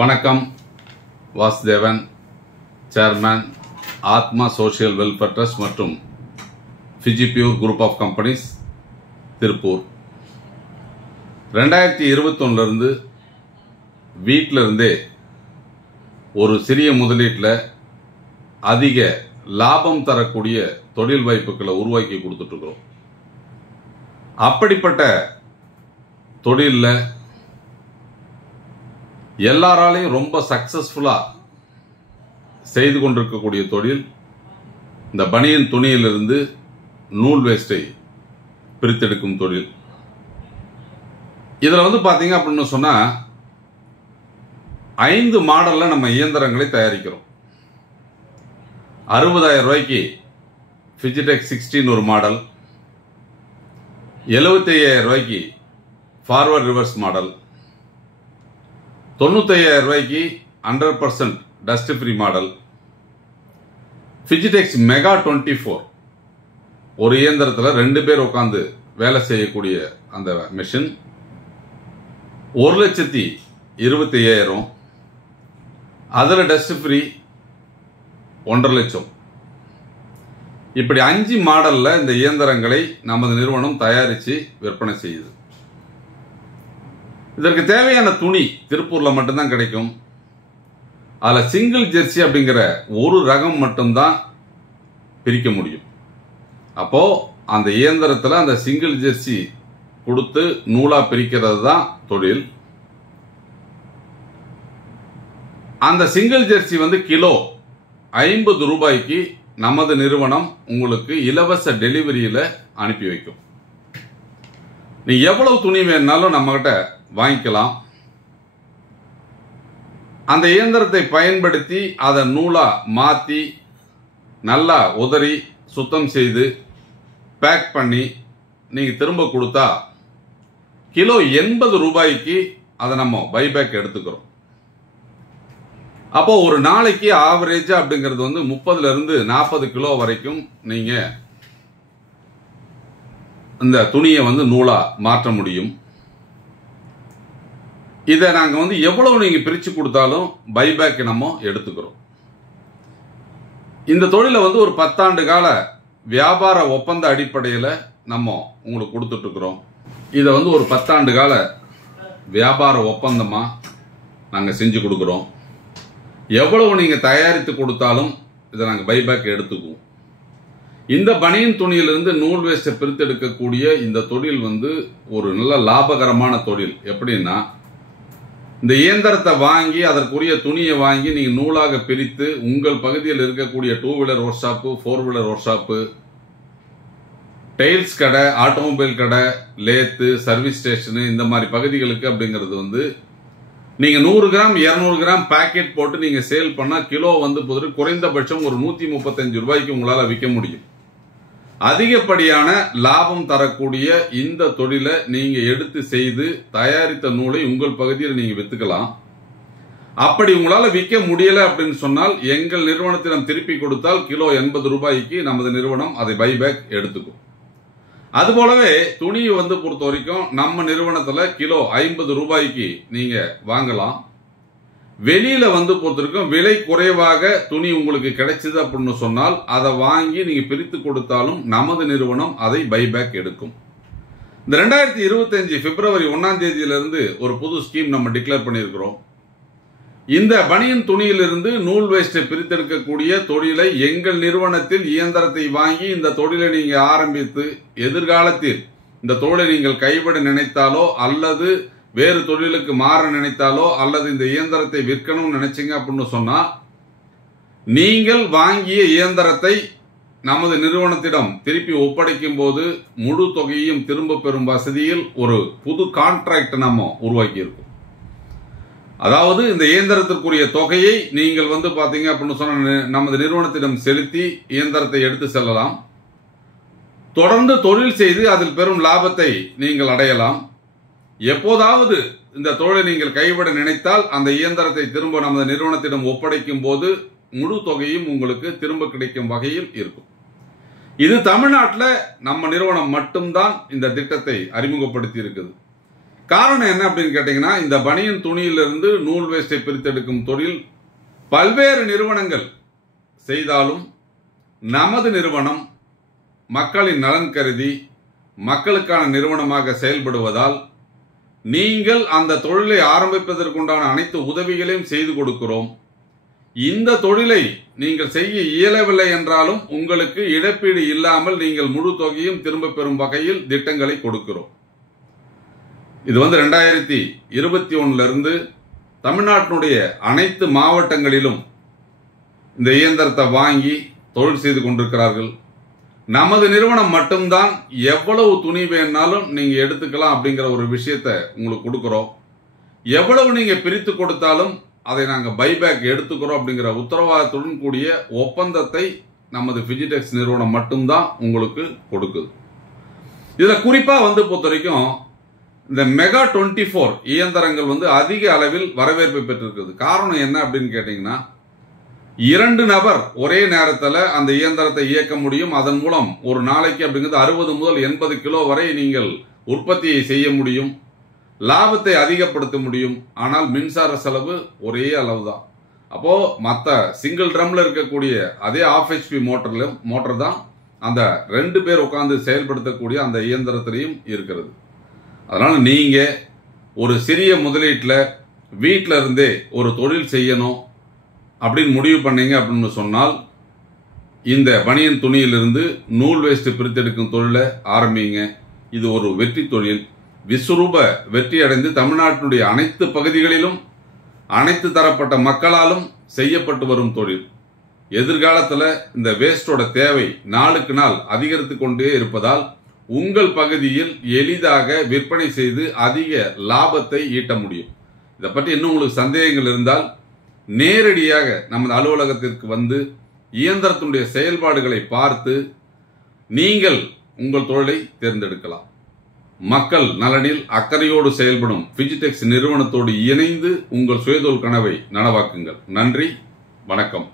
வணக்கம். வாசுதேவன், சேர்மேன், ஆத்மா social welfare trust மற்றும் ஃபிஜிபியூர் குரூப் ஆஃப் கம்பெனிஸ், திருப்பூர். 2021 வீட்டில் இருந்தே ஒரு சிறிய முதலீட்டில் அதிக லாபம் தரக்கூடிய தொழில் வாய்ப்புகளை உருவாக்கி கொடுத்துட்ருக்கிறோம். அப்படிப்பட்ட தொழிலில் எல்லாராலையும் ரொம்ப சக்சஸ்ஃபுல்லாக செய்து கொண்டிருக்கக்கூடிய தொழில் இந்த பனியன் துணியிலிருந்து நூல் வேஸ்டை பிரித்தெடுக்கும் தொழில். இதில் பார்த்தீங்க அப்படின்னு சொன்னால் 5 மாடலில் நம்ம இயந்திரங்களை தயாரிக்கிறோம். 60,000 ரூபாய்க்கு ஃபிஜிடெக் 16 ஒரு மாடல், 75,000 ரூபாய்க்கு ஃபார்வர்ட் ரிவர்ஸ் மாடல், 95,000 ரூபாய்க்கு 100% டஸ்ட் ஃப்ரீ மாடல், ஃபிஜிடெக்ஸ் மெகா 24 ஒரு இயந்திரத்தில் 2 பேர் உட்காந்து வேலை செய்யக்கூடிய அந்த மெஷின் 1,25,000, அதில் டஸ்ட் ஃப்ரீ 1,50,000. இப்படி 5 மாடலில் இந்த இயந்திரங்களை நமது நிறுவனம் தயாரித்து விற்பனை செய்யுது. இதற்கு தேவையான துணி திருப்பூர்ல மட்டும்தான் கிடைக்கும். அதில் சிங்கிள் ஜெர்சி அப்படிங்கிற ஒரு ரகம் மட்டும்தான் பிரிக்க முடியும். அப்போ அந்த இயந்திரத்தில் அந்த சிங்கிள் ஜெர்சி கொடுத்து நூலா பிரிக்கிறது தான் தொழில். அந்த சிங்கிள் ஜெர்சி கிலோ 50 ரூபாய்க்கு நமது நிறுவனம் உங்களுக்கு இலவச டெலிவரியில அனுப்பி வைக்கும். நீ எவ்வளவு துணி வேணும்னாலும் நம்ம கிட்ட வாங்கிக்கலாம். அந்த இயந்திரத்தை பயன்படுத்தி அதை நூலா மாற்றி நல்லா உதறி சுத்தம் செய்து பேக் பண்ணி நீங்கள் திரும்ப கொடுத்தா கிலோ 80 ரூபாய்க்கு அதை நம்ம பைபேக் எடுத்துக்கிறோம். அப்போ ஒரு நாளைக்கு ஆவரேஜா அப்படிங்கிறது 30 இருந்து 40 கிலோ வரைக்கும் நீங்க இந்த துணியை நூலா மாற்ற முடியும். இதை நாங்கள் எவ்வளவு நீங்கள் பிரித்து கொடுத்தாலும் பைபேக் நம்ம எடுத்துக்கிறோம். இந்த தொழிலை ஒரு 10 ஆண்டு கால வியாபார ஒப்பந்த அடிப்படையில் நம்ம உங்களுக்கு கொடுத்துட்ருக்குறோம். இதை ஒரு 10 ஆண்டு கால வியாபார ஒப்பந்தமாக நாங்கள் செஞ்சு கொடுக்குறோம். எவ்வளவு நீங்கள் தயாரித்து கொடுத்தாலும் இதை நாங்கள் பைபேக் எடுத்துக்குவோம். இந்த பனியன் துணியிலிருந்து நூல் வேஸ்ட்டை பிரித்தெடுக்கக்கூடிய இந்த தொழில் ஒரு நல்ல லாபகரமான தொழில். எப்படின்னா, இந்த இயந்திரத்தை வாங்கி அதற்குரிய துணியை வாங்கி நீங்க நூலாக பிரித்து உங்கள் பகுதியில் இருக்கக்கூடிய 2 wheeler work shop, 4 wheeler work shop, tails கடை, ஆட்டோமொபைல் கடை, லேத்து, சர்வீஸ் ஸ்டேஷனு, இந்த மாதிரி பகுதிகளுக்கு அப்படிங்கிறது நீங்க 100 கிராம் 200 கிராம் பேக்கெட் போட்டு நீங்க சேல் பண்ணா கிலோ குறைந்தபட்சம் ஒரு 135 ரூபாய்க்கு உங்களால விற்க முடியும். அதிகப்படியான லாபம் தரக்கூடிய இந்த தொழிலை நீங்க எடுத்து செய்து தயாரித்த நூலை உங்கள் பகுதியில் நீங்க வித்துக்கலாம். அப்படி உங்களால விற்க முடியல அப்படின்னு சொன்னால் எங்கள் நிறுவனத்திடம் திருப்பி கொடுத்தால் கிலோ 80 ரூபாய்க்கு நமது நிறுவனம் அதை பைபேக் எடுத்துக்கும். அதுபோலவே துணியை பொறுத்த வரைக்கும் நம்ம நிறுவனத்துல கிலோ 50 ரூபாய்க்கு நீங்க வாங்கலாம். வெளியில பொறுத்திருக்கும் விலை குறைவாக துணி உங்களுக்கு கிடைச்சது அப்படின்னு சொன்னால் அதை வாங்கி நீங்க பிரித்து கொடுத்தாலும் நமது நிறுவனம் அதை பைபேக் எடுக்கும். இந்த 2025 பிப்ரவரி 1ஆம் தேதியிலிருந்து ஒரு புது ஸ்கீம் நம்ம டிக்ளேர் பண்ணியிருக்கிறோம். இந்த பனியன் துணியிலிருந்து நூல் வேஸ்டை பிரித்தெடுக்கக்கூடிய தொழிலை எங்கள் நிறுவனத்தில் இயந்திரத்தை வாங்கி இந்த தொழிலை நீங்க ஆரம்பித்து எதிர்காலத்தில் இந்த தொழிலை நீங்கள் கைவிட நினைத்தாலோ அல்லது வேறு தொழிலுக்கு மாற நினைத்தாலோ அல்லது இந்த இயந்திரத்தை விற்கணும்னு நினைச்சீங்க அப்படின்னு சொன்னா நீங்கள் வாங்கிய இயந்திரத்தை நமது நிறுவனத்திடம் திருப்பி ஒப்படைக்கும் போது முழு தொகையையும் திரும்ப பெறும் வசதியில் ஒரு புது கான்ட்ராக்ட் நம்ம உருவாக்கி இருக்கோம். அதாவது இந்த இயந்திரத்திற்குரிய தொகையை நீங்கள் பாத்தீங்க அப்படின்னு சொன்ன நமது நிறுவனத்திடம் செலுத்தி இயந்திரத்தை எடுத்து செல்லலாம். தொடர்ந்து தொழில் செய்து அதில் பெறும் லாபத்தை நீங்கள் அடையலாம். எப்போதாவது இந்த தொழிலை நீங்கள் கைவிட நினைத்தால் அந்த இயந்திரத்தை திரும்ப நமது நிறுவனத்திடம் ஒப்படைக்கும் போது முழு தொகையும் உங்களுக்கு திரும்ப கிடைக்கும் வகையில் இருக்கும். இது தமிழ்நாட்டில் நம்ம நிறுவனம் மட்டும்தான் இந்த திட்டத்தை அறிமுகப்படுத்தி இருக்குது. காரணம் என்ன அப்படின்னு கேட்டீங்கன்னா, இந்த பனியன் துணியிலிருந்து நூல் வேஸ்டை பிரித்தெடுக்கும் தொழில் பல்வேறு நிறுவனங்கள் செய்தாலும் நமது நிறுவனம் மக்களின் நலன் கருதி மக்களுக்கான நிறுவனமாக செயல்படுவதால் நீங்கள் அந்த தொழிலை ஆரம்பிப்பதற்குண்டான அனைத்து உதவிகளையும் செய்து கொடுக்கிறோம். இந்த தொழிலை நீங்கள் செய்ய இயலவில்லை என்றாலும் உங்களுக்கு இழப்பீடு இல்லாமல் நீங்கள் முழு தொகையும் திரும்ப பெறும் வகையில் திட்டங்களை கொடுக்கிறோம். இது 2021 இருந்து தமிழ்நாட்டினுடைய அனைத்து மாவட்டங்களிலும் இந்த இயந்திரத்தை வாங்கி தொழில் செய்து கொண்டிருக்கிறார்கள். நமது நிறுவனம் மட்டும்தான் எவ்வளவு துணி வேணாலும் நீங்க எடுத்துக்கலாம் அப்படிங்கிற ஒரு விஷயத்தை உங்களுக்கு கொடுக்கிறோம். எவ்வளவு நீங்க பிரித்து கொடுத்தாலும் அதை நாங்கள் பைபேக் எடுத்துக்கிறோம் அப்படிங்கிற உத்தரவாதத்துடன் கூடிய ஒப்பந்தத்தை நமது பிஜிடெக்ஸ் நிறுவனம் மட்டும்தான் உங்களுக்கு கொடுக்குது. இதுல குறிப்பா பொறுத்த வரைக்கும் இந்த மெகா 24 இயந்திரங்கள் அதிக அளவில் வரவேற்பு பெற்றிருக்குது. காரணம் என்ன அப்படின்னு கேட்டீங்கன்னா, 2 நபர் ஒரே நேரத்தில் அந்த இயந்திரத்தை இயக்க முடியும். அதன் மூலம் ஒரு நாளைக்கு அப்படிங்கிறது 60 முதல் 80 கிலோ வரை நீங்கள் உற்பத்தியை செய்ய முடியும். லாபத்தை அதிகப்படுத்த முடியும். ஆனால் மின்சார செலவு ஒரே அளவு தான். அப்போ மற்ற சிங்கிள் ட்ரம்ல இருக்கக்கூடிய அதே ½ HP மோட்டர் தான் அந்த 2 பேர் உட்கார்ந்து செயல்படுத்தக்கூடிய அந்த இயந்திரத்திலையும் இருக்கிறது. அதனால நீங்க ஒரு சிறிய முதலீட்டில் வீட்டில இருந்தே ஒரு தொழில் செய்யணும் அப்படின்னு முடிவு பண்ணீங்க அப்படின்னு சொன்னால், இந்த பனியன் துணியிலிருந்து நூல் வேஸ்ட் பிரித்தெடுக்கும் தொழிலை ஆரம்பிங்க. இது ஒரு வெற்றி தொழில். விஸ்வரூப வெற்றி அடைந்து தமிழ்நாட்டினுடைய அனைத்து பகுதிகளிலும் அனைத்து தரப்பட்ட மக்களாலும் செய்யப்பட்டு வரும் தொழில். எதிர்காலத்தில் இந்த வேஸ்டோட தேவை நாளுக்கு நாள் அதிகரித்து கொண்டே இருப்பதால் உங்கள் பகுதியில் எளிதாக விற்பனை செய்து அதிக லாபத்தை ஈட்ட முடியும். இதை பற்றி இன்னும் உங்களுக்கு சந்தேகங்கள் இருந்தால் நேரடியாக நமது அலுவலகத்திற்கு வந்து இயந்திரத்தினுடைய செயல்பாடுகளை பார்த்து நீங்கள் உங்கள் தொழிலை தேர்ந்தெடுக்கலாம். மக்கள் நலனில் அக்கறையோடு செயல்படும் பிஜிடெக்ஸ் நிறுவனத்தோடு இணைந்து உங்கள் சுயதொழில் கனவை நனவாக்குங்கள். நன்றி, வணக்கம்.